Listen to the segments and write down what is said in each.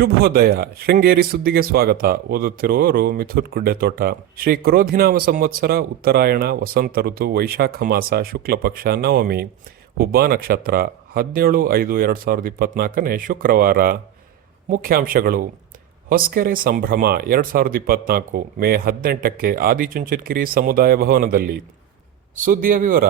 ಶುಭೋದಯ. ಶೃಂಗೇರಿ ಸುದ್ದಿಗೆ ಸ್ವಾಗತ. ಓದುತ್ತಿರುವವರು ಮಿಥುನ್ ಕುಡ್ಡೆತೋಟ. ಶ್ರೀ ಕ್ರೋಧಿನಾಮ ಸಂವತ್ಸರ, ಉತ್ತರಾಯಣ, ವಸಂತ ಋತು, ವೈಶಾಖ ಮಾಸ ಶುಕ್ಲ ಪಕ್ಷ ನವಮಿ, ಹುಬ್ಬಾ ನಕ್ಷತ್ರ, ಹದಿನೇಳು ಐದು ಎರಡು ಸಾವಿರದ ಇಪ್ಪತ್ನಾಲ್ಕನೇ ಶುಕ್ರವಾರ. ಮುಖ್ಯಾಂಶಗಳು. ಹೊಸಕೆರೆ ಸಂಭ್ರಮ, ಎರಡು ಸಾವಿರದ ಇಪ್ಪತ್ನಾಲ್ಕು, ಮೇ ಹದಿನೆಂಟಕ್ಕೆ ಆದಿಚುಂಚನಗಿರಿ ಸಮುದಾಯ ಭವನದಲ್ಲಿ. ಸುದ್ದಿಯ ವಿವರ.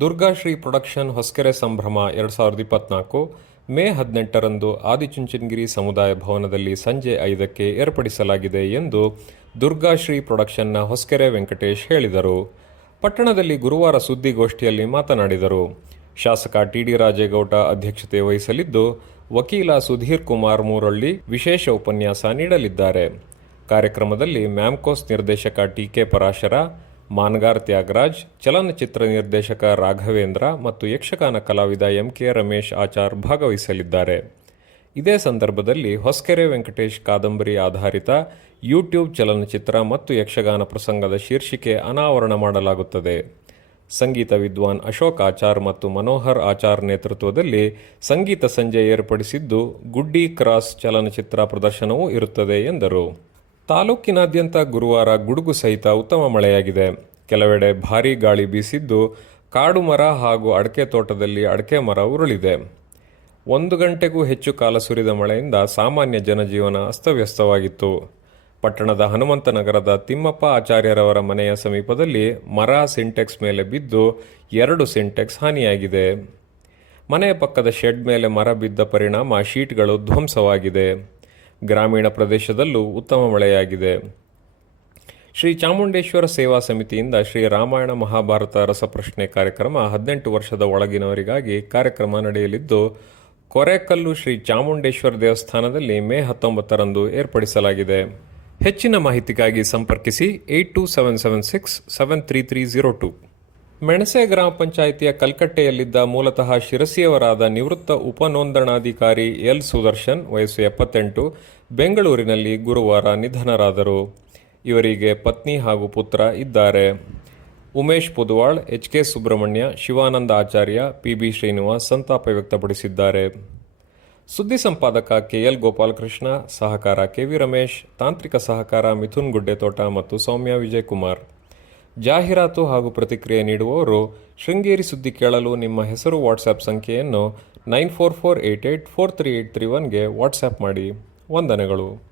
ದುರ್ಗಾಶ್ರೀ ಪ್ರೊಡಕ್ಷನ್ ಹೊಸಕೆರೆ ಸಂಭ್ರಮ, ಎರಡು ಸಾವಿರದ ಇಪ್ಪತ್ನಾಲ್ಕು ಮೇ ಹದಿನೆಂಟರಂದು ಆದಿಚುಂಚನಗಿರಿ ಸಮುದಾಯ ಭವನದಲ್ಲಿ ಸಂಜೆ ಐದಕ್ಕೆ ಏರ್ಪಡಿಸಲಾಗಿದೆ ಎಂದು ದುರ್ಗಾಶ್ರೀ ಪ್ರೊಡಕ್ಷನ್ನ ಹೊಸ್ಕೆರೆ ವೆಂಕಟೇಶ್ ಹೇಳಿದರು. ಪಟ್ಟಣದಲ್ಲಿ ಗುರುವಾರ ಸುದ್ದಿಗೋಷ್ಠಿಯಲ್ಲಿ ಮಾತನಾಡಿದರು. ಶಾಸಕ ಟಿಡಿ ರಾಜೇಗೌಡ ಅಧ್ಯಕ್ಷತೆ ವಹಿಸಲಿದ್ದು, ವಕೀಲ ಸುಧೀರ್ ಕುಮಾರ್ ಮೂರಳ್ಳಿ ವಿಶೇಷ ಉಪನ್ಯಾಸ ನೀಡಲಿದ್ದಾರೆ. ಕಾರ್ಯಕ್ರಮದಲ್ಲಿ ಮ್ಯಾಮ್ಕೋಸ್ ನಿರ್ದೇಶಕ ಟಿಕೆ ಪರಾಶರ ಮಾನ್ಗಾರ್ ತ್ಯಾಗರಾಜ್, ಚಲನಚಿತ್ರ ನಿರ್ದೇಶಕ ರಾಘವೇಂದ್ರ ಮತ್ತು ಯಕ್ಷಗಾನ ಕಲಾವಿದ ಎಂ ಕೆ ರಮೇಶ್ ಆಚಾರ್ ಭಾಗವಹಿಸಲಿದ್ದಾರೆ. ಇದೇ ಸಂದರ್ಭದಲ್ಲಿ ಹೊಸಕೆರೆ ವೆಂಕಟೇಶ್ ಕಾದಂಬರಿ ಆಧಾರಿತ ಯೂಟ್ಯೂಬ್ ಚಲನಚಿತ್ರ ಮತ್ತು ಯಕ್ಷಗಾನ ಪ್ರಸಂಗದ ಶೀರ್ಷಿಕೆ ಅನಾವರಣ ಮಾಡಲಾಗುತ್ತದೆ. ಸಂಗೀತ ವಿದ್ವಾನ್ ಅಶೋಕ್ ಆಚಾರ್ ಮತ್ತು ಮನೋಹರ್ ಆಚಾರ್ ನೇತೃತ್ವದಲ್ಲಿ ಸಂಗೀತ ಸಂಜೆ ಏರ್ಪಡಿಸಿದ್ದು ಗುಡ್ಡಿ ಕ್ರಾಸ್ ಚಲನಚಿತ್ರ ಪ್ರದರ್ಶನವೂ ಇರುತ್ತದೆ ಎಂದರು. ತಾಲೂಕಿನಾದ್ಯಂತ ಗುರುವಾರ ಗುಡುಗು ಸಹಿತ ಉತ್ತಮ ಮಳೆಯಾಗಿದೆ. ಕೆಲವೆಡೆ ಭಾರೀ ಗಾಳಿ ಬೀಸಿದ್ದು ಕಾಡು ಮರ ಹಾಗೂ ಅಡಕೆ ತೋಟದಲ್ಲಿ ಅಡಕೆ ಮರ ಉರುಳಿದೆ. ಒಂದು ಗಂಟೆಗೂ ಹೆಚ್ಚು ಕಾಲ ಸುರಿದ ಮಳೆಯಿಂದ ಸಾಮಾನ್ಯ ಜನಜೀವನ ಅಸ್ತವ್ಯಸ್ತವಾಗಿತ್ತು. ಪಟ್ಟಣದ ಹನುಮಂತ ನಗರದ ತಿಮ್ಮಪ್ಪ ಆಚಾರ್ಯರವರ ಮನೆಯ ಸಮೀಪದಲ್ಲಿ ಮರ ಸಿಂಟೆಕ್ಸ್ ಮೇಲೆ ಬಿದ್ದು ಎರಡು ಸಿಂಟೆಕ್ಸ್ ಹಾನಿಯಾಗಿದೆ. ಮನೆಯ ಪಕ್ಕದ ಶೆಡ್ ಮೇಲೆ ಮರ ಬಿದ್ದ ಪರಿಣಾಮ ಶೀಟ್ಗಳು ಧ್ವಂಸವಾಗಿದೆ. ಗ್ರಾಮೀಣ ಪ್ರದೇಶದಲ್ಲೂ ಉತ್ತಮ ಮಳೆಯಾಗಿದೆ. ಶ್ರೀ ಚಾಮುಂಡೇಶ್ವರ ಸೇವಾ ಸಮಿತಿಯಿಂದ ಶ್ರೀ ರಾಮಾಯಣ ಮಹಾಭಾರತ ರಸಪ್ರಶ್ನೆ ಕಾರ್ಯಕ್ರಮ ಹದಿನೆಂಟು ವರ್ಷದ ಒಳಗಿನವರಿಗಾಗಿ ಕಾರ್ಯಕ್ರಮ ನಡೆಯಲಿದ್ದು, ಕೊರೆಕಲ್ಲು ಶ್ರೀ ಚಾಮುಂಡೇಶ್ವರ ದೇವಸ್ಥಾನದಲ್ಲಿ ಮೇ ಹತ್ತೊಂಬತ್ತರಂದು ಏರ್ಪಡಿಸಲಾಗಿದೆ. ಹೆಚ್ಚಿನ ಮಾಹಿತಿಗಾಗಿ ಸಂಪರ್ಕಿಸಿ eight two seven seven six seven three three zero two. Menase ಗ್ರಾಮ ಪಂಚಾಯಿತಿಯ ಕಲ್ಕಟ್ಟೆಯಲ್ಲಿದ್ದ ಮೂಲತಃ ಶಿರಸಿಯವರಾದ ನಿವೃತ್ತ ಉಪನೋಂದಣಾಧಿಕಾರಿ ಎಲ್ ಸುದರ್ಶನ್, ವಯಸ್ಸು ಎಪ್ಪತ್ತೆಂಟು, ಬೆಂಗಳೂರಿನಲ್ಲಿ ಗುರುವಾರ ನಿಧನರಾದರು. ಇವರಿಗೆ ಪತ್ನಿ ಹಾಗೂ ಪುತ್ರ ಇದ್ದಾರೆ. Umesh Pudaval, H K Subrahmanya, Shivananda Acharya, P B Srinivas ಸಂತಾಪ ವ್ಯಕ್ತಪಡಿಸಿದ್ದಾರೆ. ಸುದ್ದಿ ಸಂಪಾದಕ ಕೆ ಎಲ್ ಗೋಪಾಲಕೃಷ್ಣ, ಸಹಕಾರ ಕೆ ವಿ ರಮೇಶ್, ತಾಂತ್ರಿಕ ಸಹಕಾರ ಮಿಥುನ್ ಗುಡ್ಡೆತೋಟ ಮತ್ತು ಸೌಮ್ಯ ವಿಜಯಕುಮಾರ್ ಜಾಹೀರಾತು ಹಾಗೂ ಪ್ರತಿಕ್ರಿಯೆ ನೀಡುವವರು, ಶೃಂಗೇರಿ ಸುದ್ದಿ ಕೇಳಲು ನಿಮ್ಮ ಹೆಸರು ವಾಟ್ಸ್ಆ್ಯಪ್ ಸಂಖ್ಯೆಯನ್ನು nine four four eight eight four three eight three ಒನ್ಗೆ WhatsApp ಮಾಡಿ. ವಂದನೆಗಳು.